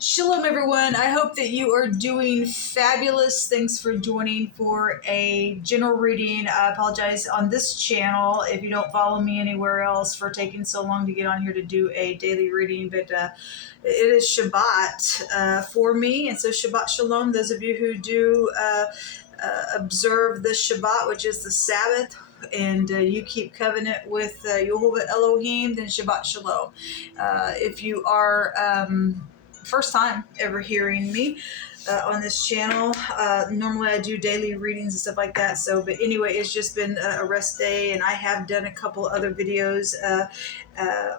Shalom, everyone. I hope that you are doing fabulous. Thanks for joining for a general reading. I apologize on this channel if you don't follow me anywhere else for taking so long to get on here to do a daily reading, but it is Shabbat for me, and so Shabbat Shalom. Those of you who do observe the Shabbat, which is the Sabbath, and you keep covenant with Yehovah Elohim, then Shabbat Shalom. If you are first time ever hearing me on this channel, normally I do daily readings and stuff like that. So, but anyway, it's just been a rest day, and I have done a couple other videos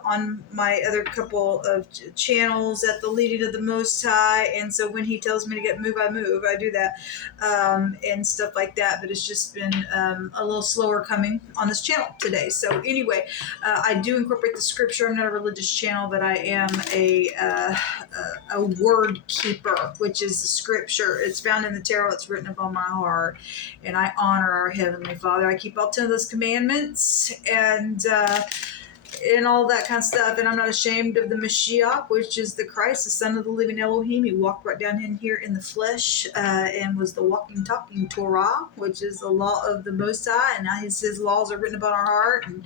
on my other couple of channels at the leading of the Most High. And so when he tells me to get move, I move. I do that and stuff like that. But it's just been a little slower coming on this channel today. So anyway, I do incorporate the scripture. I'm not a religious channel, but I am a word keeper, which is the scripture. It's found in the tarot. It's written upon my heart, and I honor our Heavenly Father. I keep all 10 of those commandments and all that kind of stuff. And I'm not ashamed of the Mashiach, which is the Christ, the Son of the living Elohim. He walked right down in here in the flesh and was the walking, talking Torah, which is the law of the Most High. And now his laws are written upon our heart. And,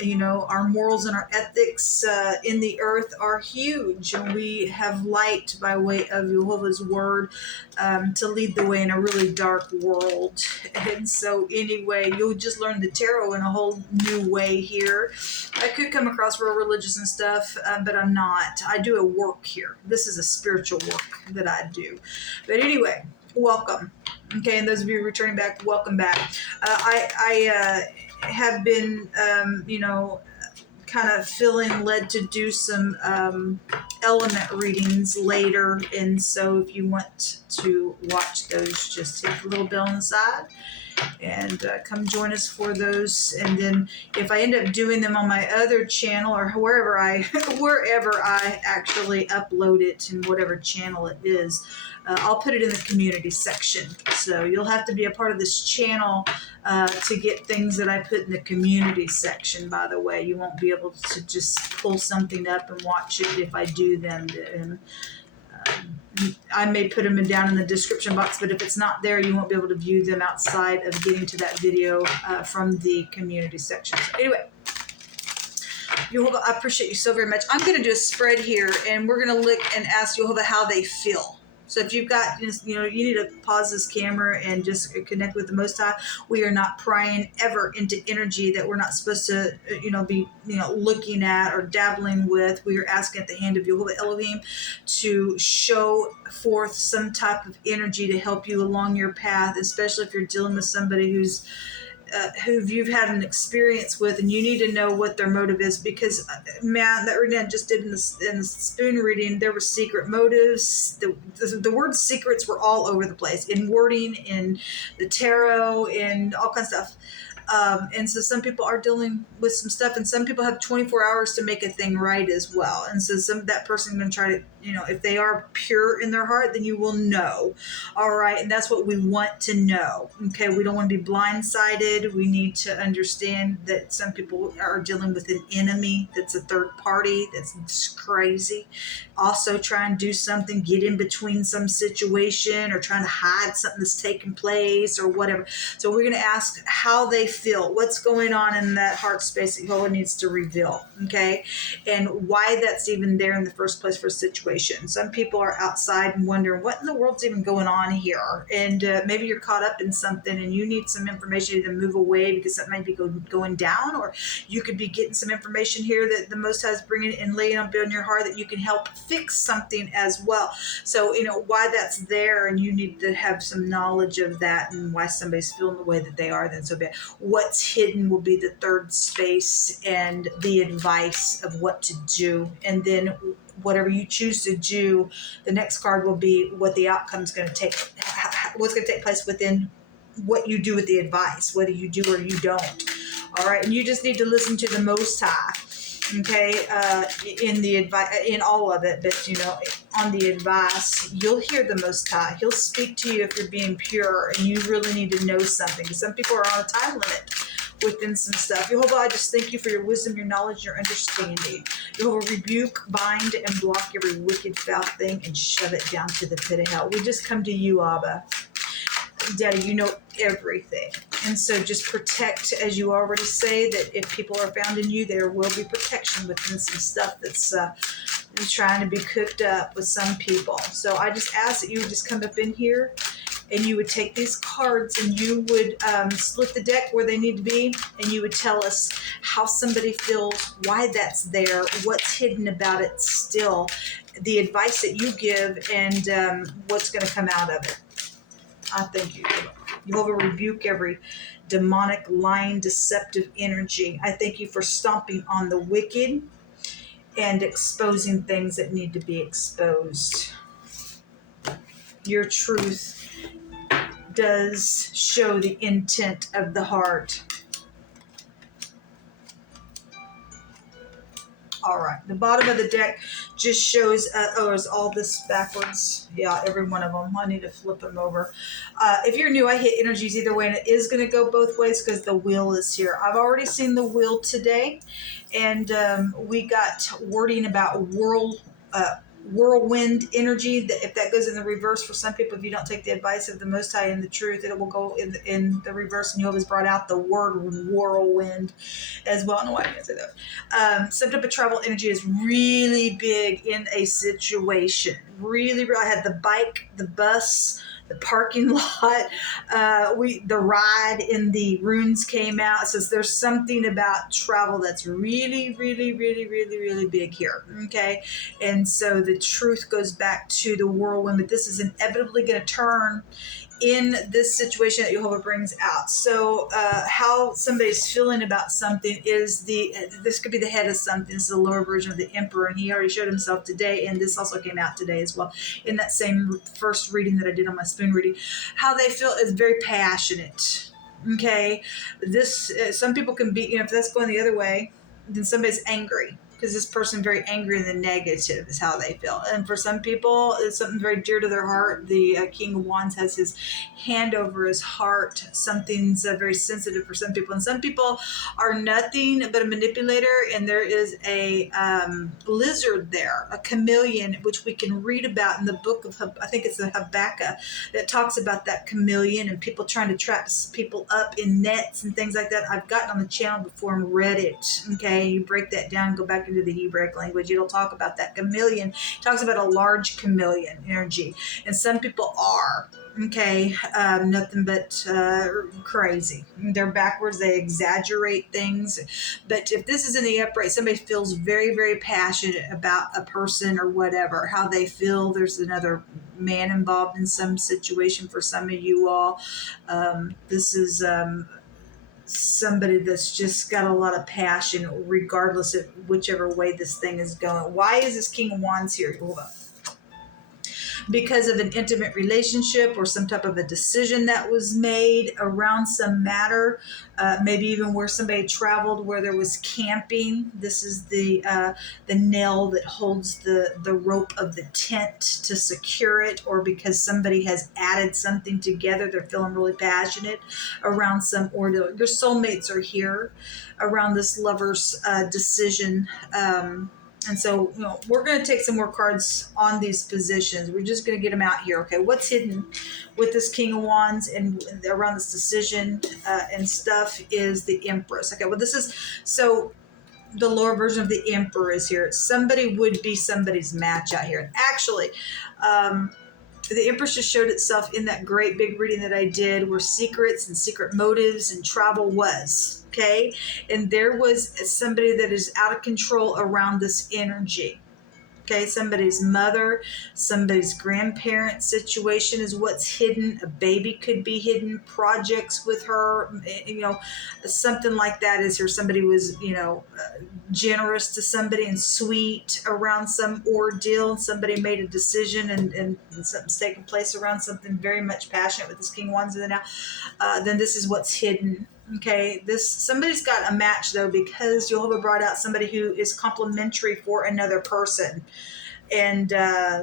you know, our morals and our ethics in the earth are huge. And we have light by way of Jehovah's word to lead the way in a really dark world. And so anyway, you'll just learn the tarot in a whole new way here. I could come across real religious and stuff, but I'm not. I do a work here. This is a spiritual work that I do. But anyway, welcome. Okay, and those of you returning back, welcome back. I have been, you know, kind of feeling led to do some element readings later. And so if you want to watch those, just hit the little bell on the side and come join us for those. And then if I end up doing them on my other channel or wherever I actually upload it, in whatever channel it is, I'll put it in the community section. So you'll have to be a part of this channel to get things that I put in the community section. By the way, you won't be able to just pull something up and watch it if I do them. And I may put them down in the description box, but if it's not there, you won't be able to view them outside of getting to that video from the community section. So anyway, Yehovah, I appreciate you so very much. I'm going to do a spread here, and we're going to look and ask Yehovah how they feel. So if you've got, you know, you need to pause this camera and just connect with the Most High. We are not prying ever into energy that we're not supposed to, be, looking at or dabbling with. We are asking at the hand of Yehovah Elohim to show forth some type of energy to help you along your path, especially if you're dealing with somebody who you've had an experience with, and you need to know what their motive is, because man, that reading I just did in the spoon reading, there were secret motives. The word secrets were all over the place in wording, in the tarot, and all kinds of stuff. And so some people are dealing with some stuff, and some people have 24 hours to make a thing right as well. And so that person going to try to, if they are pure in their heart, then you will know. All right. And that's what we want to know. Okay. We don't want to be blindsided. We need to understand that some people are dealing with an enemy that's a third party. That's just crazy. Also try and do something, get in between some situation, or trying to hide something that's taking place or whatever. So we're going to ask how they feel, what's going on in that heart space that Yehovah needs to reveal, okay, and why that's even there in the first place for a situation. Some people are outside and wondering what in the world's even going on here, and maybe you're caught up in something and you need some information to move away because something might be going down, or you could be getting some information here that the Most High is bringing and laying up on your heart that you can help fix something as well. So why that's there, and you need to have some knowledge of that and why somebody's feeling the way that they are. Then so bad. What's hidden will be the third space and the advice of what to do. And then whatever you choose to do, the next card will be what the outcome is going to take, what's going to take place within what you do with the advice, whether you do or you don't. All right. And you just need to listen to the Most High. Okay, in the advice, in all of it, but on the advice, you'll hear the Most High. He'll speak to you if you're being pure and you really need to know something. Some people are on a time limit within some stuff. Jehovah, I just thank you for your wisdom, your knowledge, your understanding. Jehovah, rebuke, bind, and block every wicked, foul thing and shove it down to the pit of hell. We just come to you, Abba. Daddy, you know everything. And so just protect, as you already say, that if people are found in you, there will be protection within some stuff that's trying to be cooked up with some people. So I just ask that you would just come up in here and you would take these cards and you would split the deck where they need to be, and you would tell us how somebody feels, why that's there, what's hidden about it still, the advice that you give, and what's going to come out of it. I thank you. Jehovah, rebuke every demonic, lying, deceptive energy. I thank you for stomping on the wicked and exposing things that need to be exposed. Your truth does show the intent of the heart. All right, the bottom of the deck just shows, is all this backwards? Yeah, every one of them. I need to flip them over. If you're new, I hit energies either way, and it is going to go both ways because the wheel is here. I've already seen the wheel today, and we got wording about whirlwind energy. If that goes in the reverse for some people, if you don't take the advice of the Most High and the truth, it will go in the reverse. And Jehovah's brought out the word whirlwind as well. I don't know why I can't say that. Some type of travel energy is really big in a situation. Really, I had the bike, the bus, the parking lot, the ride in the runes came out. It says there's something about travel that's really, really, really, really, really big here. Okay. And so the truth goes back to the whirlwind, but this is inevitably going to turn in this situation that Jehovah brings out. So how somebody's feeling about something is this could be the head of something. This is the lower version of the emperor, and he already showed himself today, and this also came out today as well in that same first reading that I did on my spoon reading. How they feel is very passionate. Okay, this some people can be, if that's going the other way, then somebody's angry. Because this person very angry in the negative is how they feel. And for some people, it's something very dear to their heart. The King of Wands has his hand over his heart. Something's very sensitive for some people. And some people are nothing but a manipulator. And there is a lizard there, a chameleon, which we can read about in the book of, I think it's the Habakkuk, that talks about that chameleon and people trying to trap people up in nets and things like that. I've gotten on the channel before and read it. Okay, you break that down, go back into the Hebraic language, it'll talk about that chameleon. It talks about a large chameleon energy, and some people are nothing but crazy. They're backwards, they exaggerate things. But if this is in the upright, somebody feels very, very passionate about a person or whatever, how they feel. There's another man involved in some situation for some of you all. This is somebody that's just got a lot of passion, regardless of whichever way this thing is going. Why is this King of Wands here? Because of an intimate relationship or some type of a decision that was made around some matter, maybe even where somebody traveled, where there was camping. This is the nail that holds the rope of the tent to secure it, or because somebody has added something together, they're feeling really passionate around some ordeal. Your soulmates are here around this lover's decision. And so, we're going to take some more cards on these positions. We're just going to get them out here. Okay, what's hidden with this King of Wands and around this decision and stuff is the Empress. Okay, well, this is, so the lower version of the Emperor is here. Somebody would be somebody's match out here. And actually, the Empress just showed itself in that great big reading that I did where secrets and secret motives and travel was. Okay, and there was somebody that is out of control around this energy. Okay, somebody's mother, somebody's grandparent situation is what's hidden. A baby could be hidden. Projects with her, something like that is here. Somebody was, generous to somebody and sweet around some ordeal. Somebody made a decision and something's taking place around something very much passionate with this King of Wands. And then this is what's hidden. Okay, somebody's got a match though, because Jehovah brought out somebody who is complementary for another person. And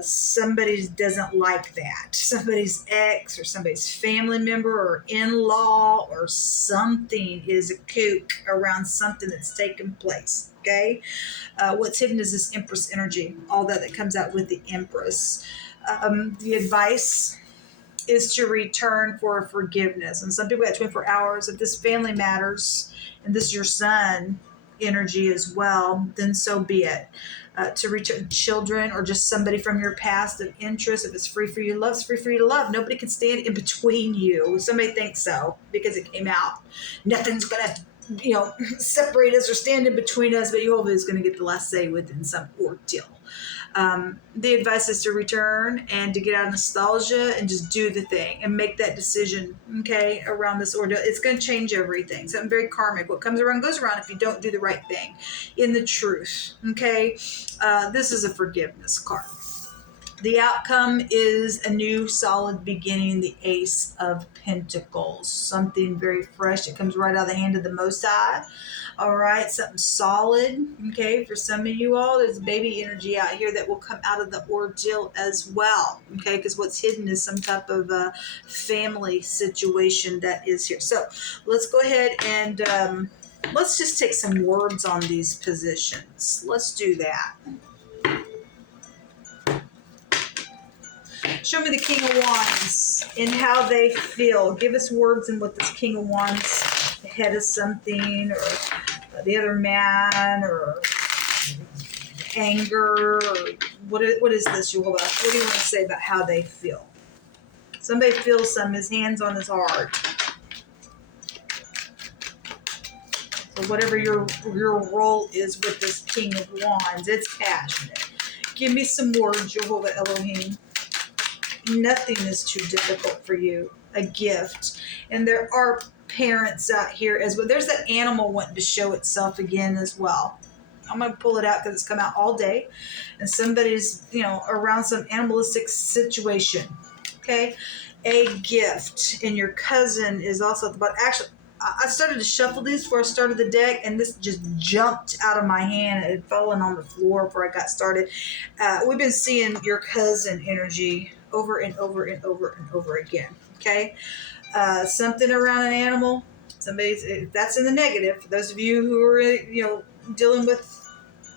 somebody doesn't like that. Somebody's ex or somebody's family member or in-law or something is a kook around something that's taken place. Okay, what's hidden is this Empress energy, all that comes out with the Empress. The advice is to return for forgiveness. And some people got 24 hours. If this family matters and this is your son energy as well, then so be it. To return children or just somebody from your past of interest, if it's free for you to love, it's free for you to love. Nobody can stand in between you. Somebody thinks so because it came out. Nothing's going to separate us or stand in between us, but Jehovah is going to get the last say within some ordeal. The advice is to return and to get out of nostalgia and just do the thing and make that decision, okay, around this ordeal. It's going to change everything. Something very karmic. What comes around goes around if you don't do the right thing in the truth, okay? This is a forgiveness card. The outcome is a new solid beginning, the Ace of Pentacles. Something very fresh that comes right out of the hand of the Most High. All right, something solid, okay? For some of you all, there's baby energy out here that will come out of the ordeal as well, okay? Because what's hidden is some type of family situation that is here. So let's go ahead and let's just take some words on these positions. Let's do that. Show me the King of Wands and how they feel. Give us words in what this King of Wands, the head of something, or the other man, or anger, or what is this, Jehovah? What do you want to say about how they feel? Somebody feels some, his hand's on his heart. So whatever your role is with this King of Wands, it's passionate. Give me some words, Jehovah Elohim. Nothing is too difficult for you. A gift. And there are parents out here as well. There's that animal wanting to show itself again as well. I'm going to pull it out because it's come out all day. And somebody's, around some animalistic situation. Okay? A gift. And your cousin is also at the bottom. Actually, I started to shuffle these before I started the deck, and this just jumped out of my hand. It had fallen on the floor before I got started. We've been seeing your cousin energy over and over and over and over again. Okay, something around an animal. That's in the negative. For those of you who are dealing with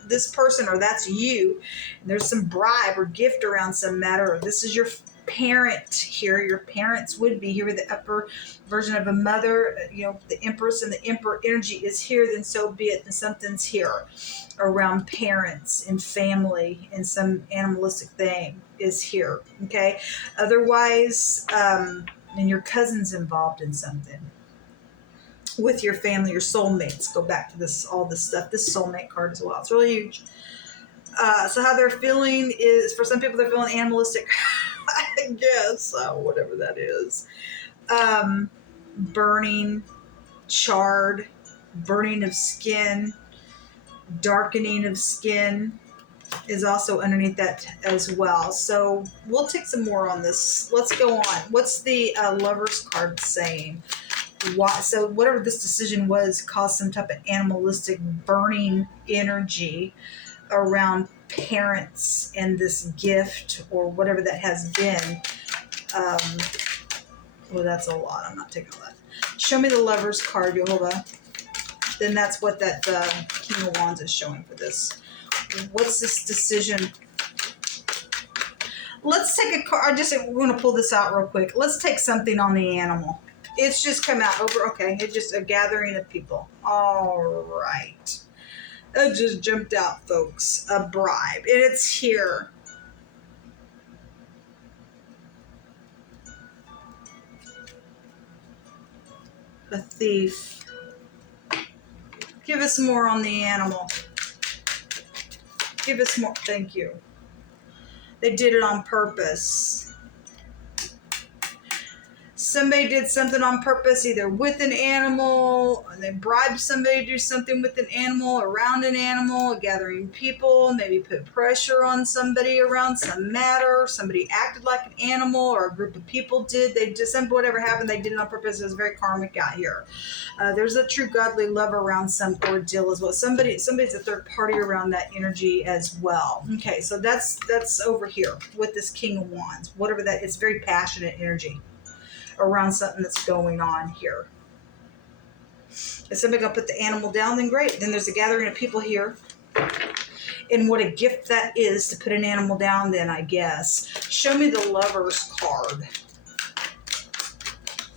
this person, or that's you, and there's some bribe or gift around some matter, or this is your parent here. Your parents would be here with the upper version of a mother. The Empress and the Emperor energy is here. Then so be it. And something's here around parents and family, and some animalistic thing is here. Okay. Otherwise, and your cousin's involved in something with your family, your soulmates. Go back to this, all this stuff. This soulmate card as well. It's really huge. So how they're feeling is, for some people, they're feeling animalistic. I guess, whatever that is. Burning, charred, burning of skin, darkening of skin is also underneath that as well. So we'll take some more on this. Let's go on. What's the Lover's card saying? So whatever this decision was caused some type of animalistic burning energy around parents and this gift or whatever that has been. Well, that's a lot. I'm not taking all that. Show me the Lover's card, Jehovah. Then that's what that King of Wands is showing for this. What's this decision? Let's take a card. We're going to pull this out real quick. Let's take something on the animal. It's just come out over. Okay, it's just a gathering of people. All right. It just jumped out, folks. A bribe. And it's here. A thief. Give us more on the animal. Give us more. Thank you. They did it on purpose. Somebody did something on purpose, either with an animal, or they bribed somebody to do something with an animal, around an animal, gathering people, maybe put pressure on somebody around some matter. Somebody acted like an animal, or a group of people did. They just, whatever happened, they did it on purpose. It was very karmic out here. There's a true godly love around some ordeal as well. Somebody's a third party around that energy as well. Okay, so that's over here with this King of Wands. Whatever that, it's very passionate energy around something that's going on here. If somebody gonna put the animal down, then great. Then there's a gathering of people here. And what a gift that is to put an animal down, then, I guess. Show me the Lover's card.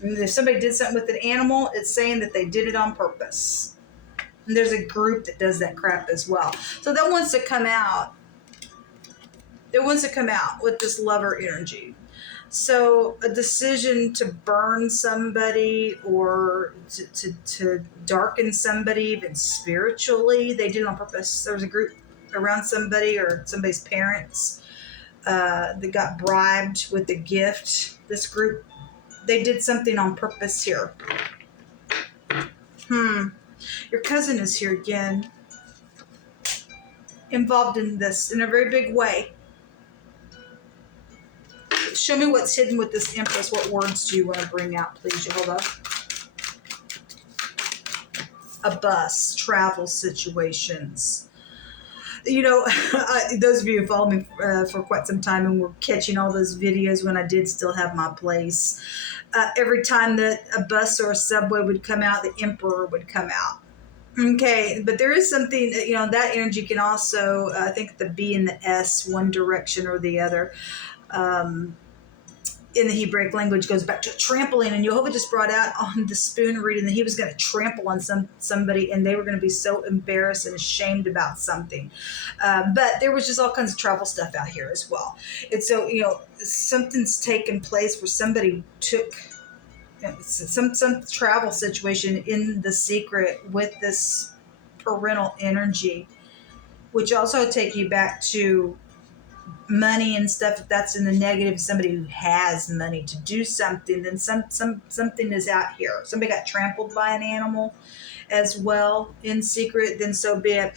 And if somebody did something with an animal, it's saying that they did it on purpose. And there's a group that does that crap as well. So that wants to come out. It wants to come out with this lover energy. So a decision to burn somebody or to darken somebody, even spiritually, they did it on purpose. There was a group around somebody or somebody's parents that got bribed with the gift. This group, they did something on purpose here. Your cousin is here again, involved in this in a very big way. Show me what's hidden with this Empress. What words do you want to bring out, please, Jehovah? A bus, travel situations. You know, those of you who follow me for quite some time and were catching all those videos when I did still have my place, every time that a bus or a subway would come out, the Emperor would come out. Okay, but there is something, you know, that energy can also, I think the B and the S, one direction or the other, in the Hebraic language goes back to trampling, and Jehovah just brought out on the spoon reading that he was going to trample on somebody, and they were going to be so embarrassed and ashamed about something. But there was just all kinds of travel stuff out here as well. And so, you know, something's taken place where somebody took some travel situation in the secret with this parental energy, which also take you back to money and stuff. If that's in the negative, somebody who has money to do something, then something is out here. Somebody got trampled by an animal as well in secret, then so be it.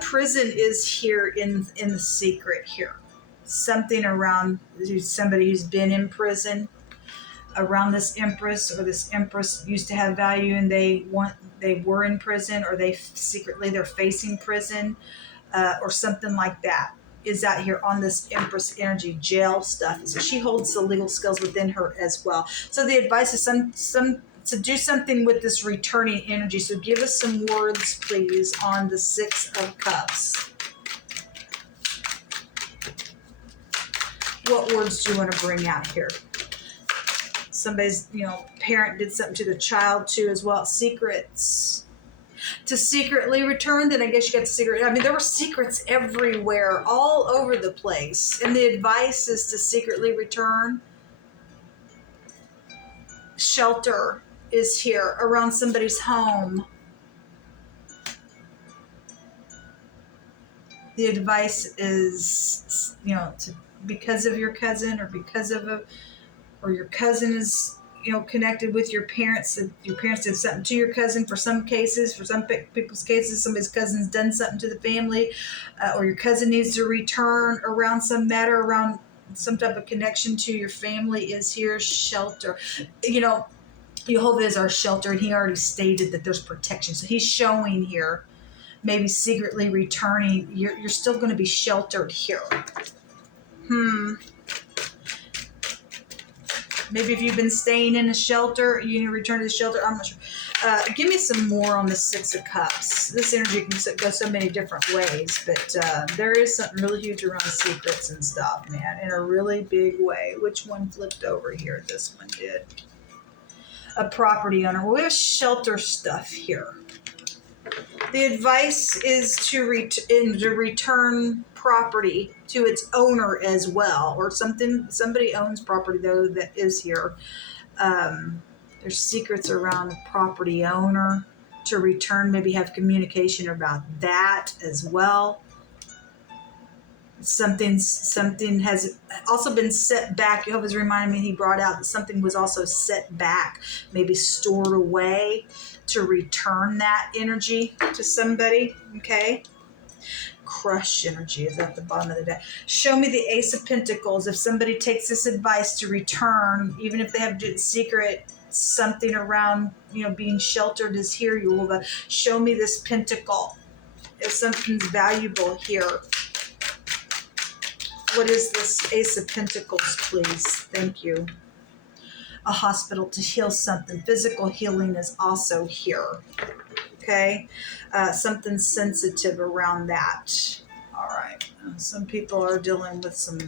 Prison is here in the secret here. Something around somebody who's been in prison around this Empress, or this Empress used to have value and they were in prison, or they're facing prison, or something like that is out here on this Empress energy, jail stuff. So she holds the legal skills within her as well. So the advice is to do something with this returning energy. So give us some words, please, on the Six of Cups. What words do you want to bring out here? Somebody's, you know, parent did something to the child too as well. Secrets. To secretly return, then I guess you got the secret. I mean, there were secrets everywhere, all over the place. And the advice is to secretly return. Shelter is here around somebody's home. The advice is, you know, because of your cousin, or because of or your cousin is, you know, connected with your parents. Your parents did something to your cousin. For some cases, for some people's cases, somebody's cousin's done something to the family, or your cousin needs to return around some matter, around some type of connection to your family is here. Shelter. You know, Jehovah is our shelter, and he already stated that there's protection. So he's showing here, maybe secretly returning. You're still going to be sheltered here. Maybe if you've been staying in a shelter, you need to return to the shelter. I'm not sure. Give me some more on the Six of Cups. This energy can go so many different ways, but there is something really huge around secrets and stuff, man, in a really big way. Which one flipped over here? This one did. A property owner. Well, we have shelter stuff here. The advice is to return property to its owner as well, or somebody owns property though that is here. There's secrets around the property owner to return, maybe have communication about that as well. Something has also been set back. Jehovah's reminding me, he brought out that something was also set back, maybe stored away, to return that energy to somebody. Okay. Crush energy is at the bottom of the deck. Show me the Ace of Pentacles. If somebody takes this advice to return, even if they have to do it secret, something around, being sheltered is here. Jehovah, show me this pentacle. If something's valuable here. What is this Ace of Pentacles, please? Thank you. A hospital to heal something. Physical healing is also here. Okay? Something sensitive around that. All right. Some people are dealing with some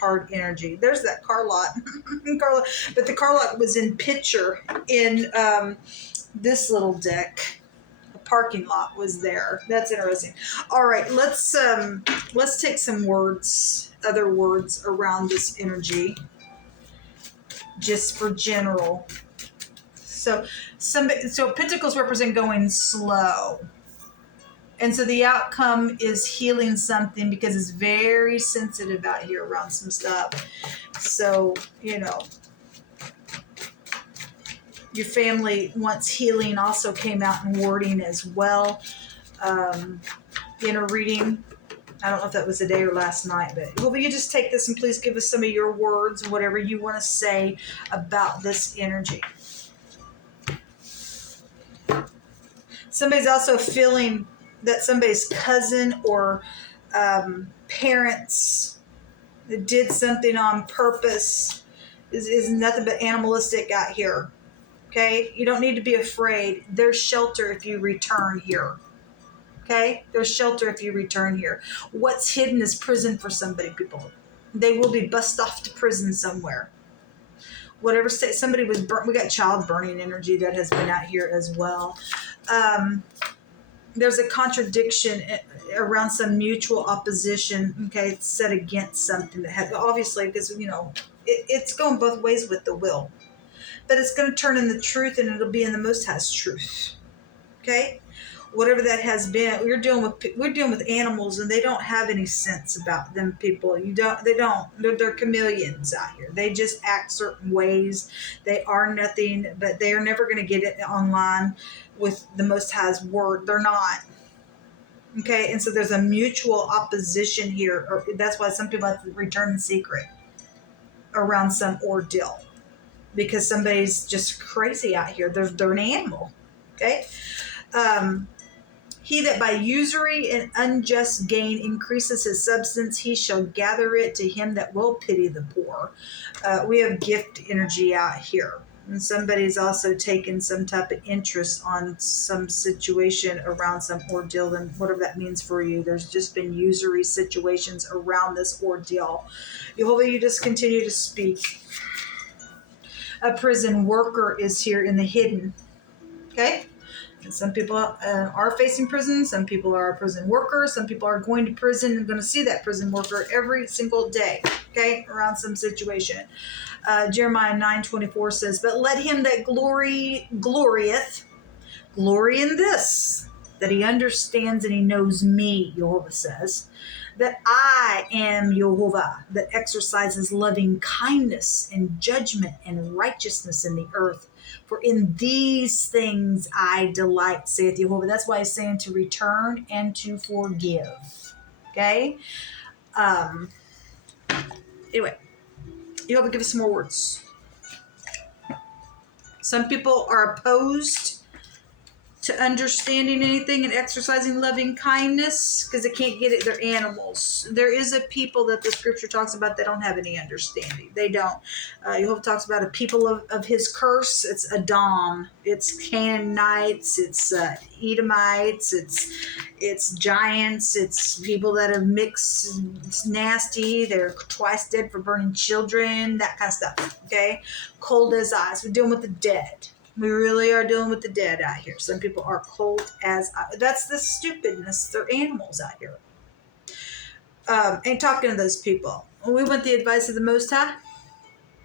hard energy. There's that car lot. But the car lot was in picture in this little deck. Parking lot was there. That's interesting. All right, let's take some words, other words around this energy, just for general. So Pentacles represent going slow, and so the outcome is healing something, because it's very sensitive out here around some stuff. So your family wants healing also came out in wording as well. In a reading, I don't know if that was today or last night, but will you just take this and please give us some of your words and whatever you want to say about this energy. Somebody's also feeling that somebody's cousin or parents did something on purpose. Is nothing but animalistic out here. Okay, you don't need to be afraid. There's shelter if you return here. Okay, there's shelter if you return here. What's hidden is prison for somebody, people. They will be bussed off to prison somewhere. Whatever state somebody was burnt, we got child burning energy that has been out here as well. There's a contradiction around some mutual opposition. Okay, it's set against something that had, obviously, because it's going both ways with the will. But it's going to turn in the truth, and it'll be in the Most High's truth. Okay, whatever that has been, we're dealing with animals, and they don't have any sense about them. People, They're chameleons out here. They just act certain ways. They are nothing, but they are never going to get it online with the Most High's word. They're not. Okay, and so there's a mutual opposition here. That's why some people have to return in secret around some ordeal. Because somebody's just crazy out here. They're an animal. Okay? He that by usury and unjust gain increases his substance, he shall gather it to him that will pity the poor. We have gift energy out here. And somebody's also taken some type of interest on some situation around some ordeal, and whatever that means for you. There's just been usury situations around this ordeal. Jehovah, you just continue to speak. A prison worker is here in the hidden. Okay? And some people are facing prison. Some people are prison workers. Some people are going to prison and going to see that prison worker every single day. Okay? Around some situation. Jeremiah 9:24 says, but let him that glorieth, glory in this, that he understands and he knows me, Jehovah says, that I am Jehovah, that exercises loving kindness and judgment and righteousness in the earth. For in these things I delight, saith Jehovah. That's why he's saying to return and to forgive. Okay? Anyway, Jehovah, give us some more words. Some people are opposed to understanding anything and exercising loving kindness because they can't get it. They're animals. There is a people that the scripture talks about that don't have any understanding. They don't. Jehovah talks about a people of his curse. It's Adam. It's Canaanites. It's Edomites. It's giants. It's people that have mixed. It's nasty. They're twice dead for burning children. That kind of stuff. Okay? Cold as ice. We're dealing with the dead. We really are dealing with the dead out here. Some people are cold as ice. That's the stupidness. They're animals out here. Ain't talking to those people. We want the advice of the Most High.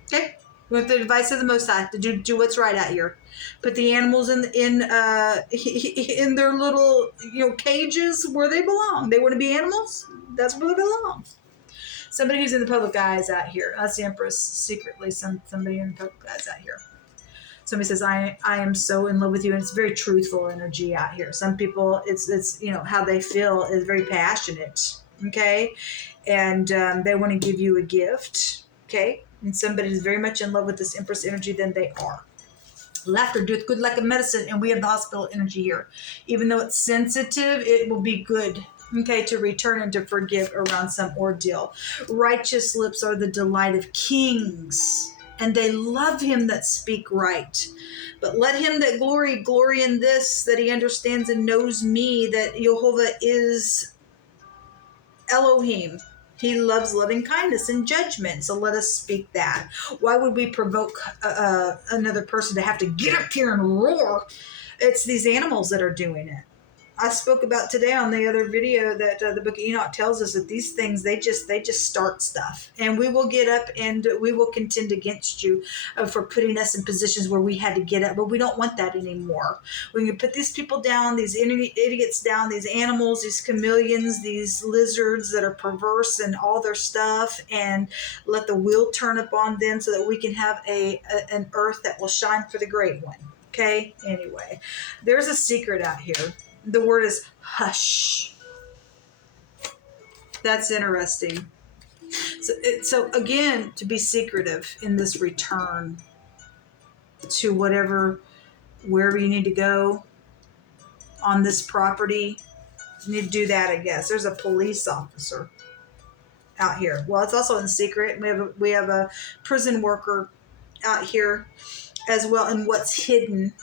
Okay? We want the advice of the Most High to do what's right out here. Put the animals in their little cages where they belong. They want to be animals. That's where they belong. Somebody who's in the public eye is out here. That's the Empress. Secretly, somebody in the public eye is out here. Somebody says, I am so in love with you. And it's very truthful energy out here. Some people, it's how they feel is very passionate. Okay. And they want to give you a gift. Okay. And somebody is very much in love with this Empress energy, then they are. Laughter doeth good like a medicine. And we have the hospital energy here. Even though it's sensitive, it will be good. Okay, to return and to forgive around some ordeal. Righteous lips are the delight of kings, and they love him that speak right. But let him that glory in this, that he understands and knows me, that Jehovah is Elohim. He loves loving kindness and judgment. So let us speak that. Why would we provoke another person to have to get up here and roar? It's these animals that are doing it. I spoke about today on the other video that the book of Enoch tells us that these things, they just start stuff. And we will get up and we will contend against you for putting us in positions where we had to get up. But we don't want that anymore. We can put these people down, these idiots down, these animals, these chameleons, these lizards that are perverse and all their stuff, and let the wheel turn upon them so that we can have an earth that will shine for the great one. Okay? Anyway, there's a secret out here. The word is hush. That's interesting. So again, to be secretive in this return to wherever you need to go on this property, you need to do that, I guess. There's a police officer out here. Well, it's also in secret. We have a prison worker out here as well, and what's hidden.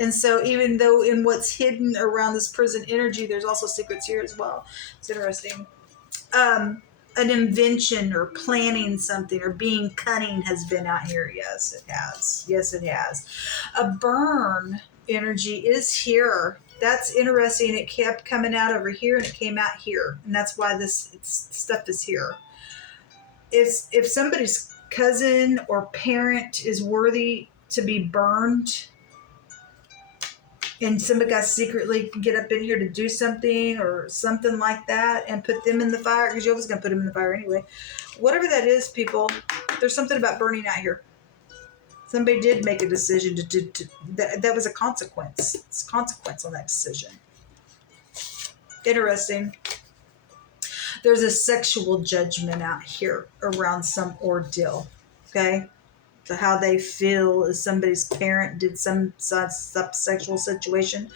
And so even though in what's hidden around this prison energy, there's also secrets here as well. It's interesting. An invention or planning something or being cunning has been out here. Yes, it has. Yes, it has. A burn energy is here. That's interesting. It kept coming out over here and it came out here. And that's why this stuff is here. If somebody's cousin or parent is worthy to be burned, and somebody got secretly get up in here to do something or something like that and put them in the fire, because you're always going to put them in the fire anyway. Whatever that is, people, there's something about burning out here. Somebody did make a decision that was a consequence. It's a consequence on that decision. Interesting. There's a sexual judgment out here around some ordeal. Okay? So how they feel is somebody's parent did some sexual situation,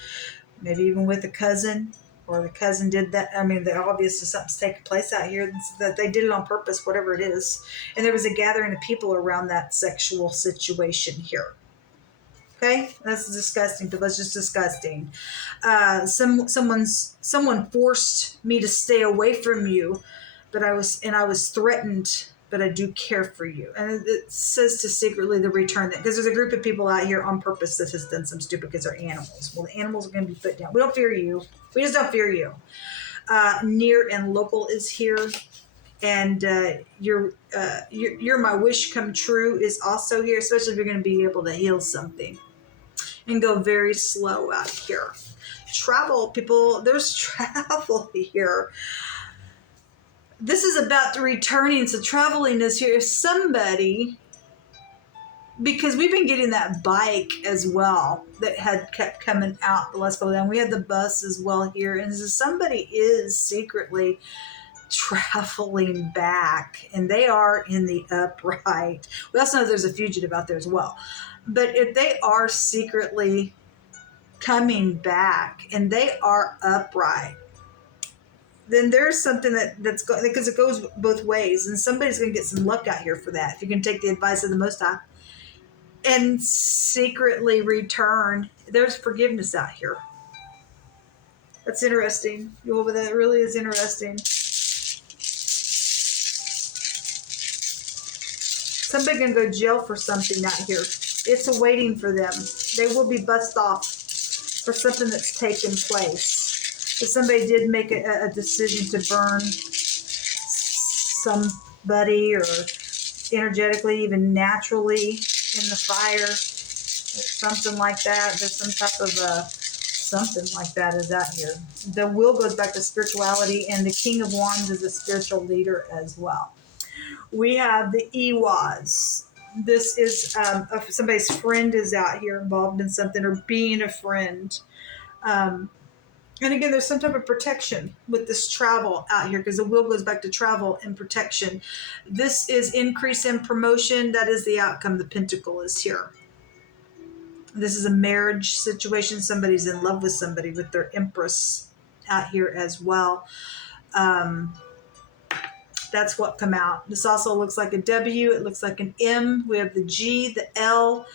maybe even with a cousin, or the cousin did that. I mean, obviously something's taking place out here that they did it on purpose, whatever it is. And there was a gathering of people around that sexual situation here. Okay, that's disgusting. That's just disgusting. Someone forced me to stay away from you, but I was threatened. But I do care for you. And it says to secretly the return that, because there's a group of people out here on purpose that has done some stupid because they're animals. Well, the animals are going to be put down. We don't fear you. We just don't fear you. Near and local is here. And your my wish come true is also here, especially if you're going to be able to heal something. And go very slow out here. Travel, people, there's travel here. This is about the returning, so traveling is here. If somebody, because we've been getting that bike as well that had kept coming out the last couple of days. We had the bus as well here. And so somebody is secretly traveling back, and they are in the upright. We also know there's a fugitive out there as well. But if they are secretly coming back and they are upright, then there's something that's going, because it goes both ways, and somebody's going to get some luck out here for that. If you can take the advice of the Most High and secretly return, there's forgiveness out here. That's interesting. That really is interesting. Somebody can go to jail for something out here. It's awaiting for them. They will be bussed off for something that's taken place. If somebody did make a decision to burn somebody, or energetically, even naturally in the fire, or something like that, there's some type of Something like that is out here. The Wheel goes back to spirituality, and the King of Wands is a spiritual leader as well. We have the Ewas. This is if somebody's friend is out here involved in something or being a friend. And again, there's some type of protection with this travel out here because the Wheel goes back to travel and protection. This is increase in promotion. That is the outcome. The Pentacle is here. This is a marriage situation. Somebody's in love with somebody with their Empress out here as well. That's what come out. This also looks like a W. It looks like an M. We have the G, the L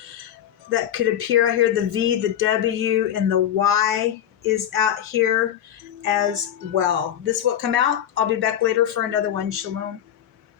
that could appear out here. The V, the W, and the Y is out here as well. This will come out. I'll be back later for another one. Shalom.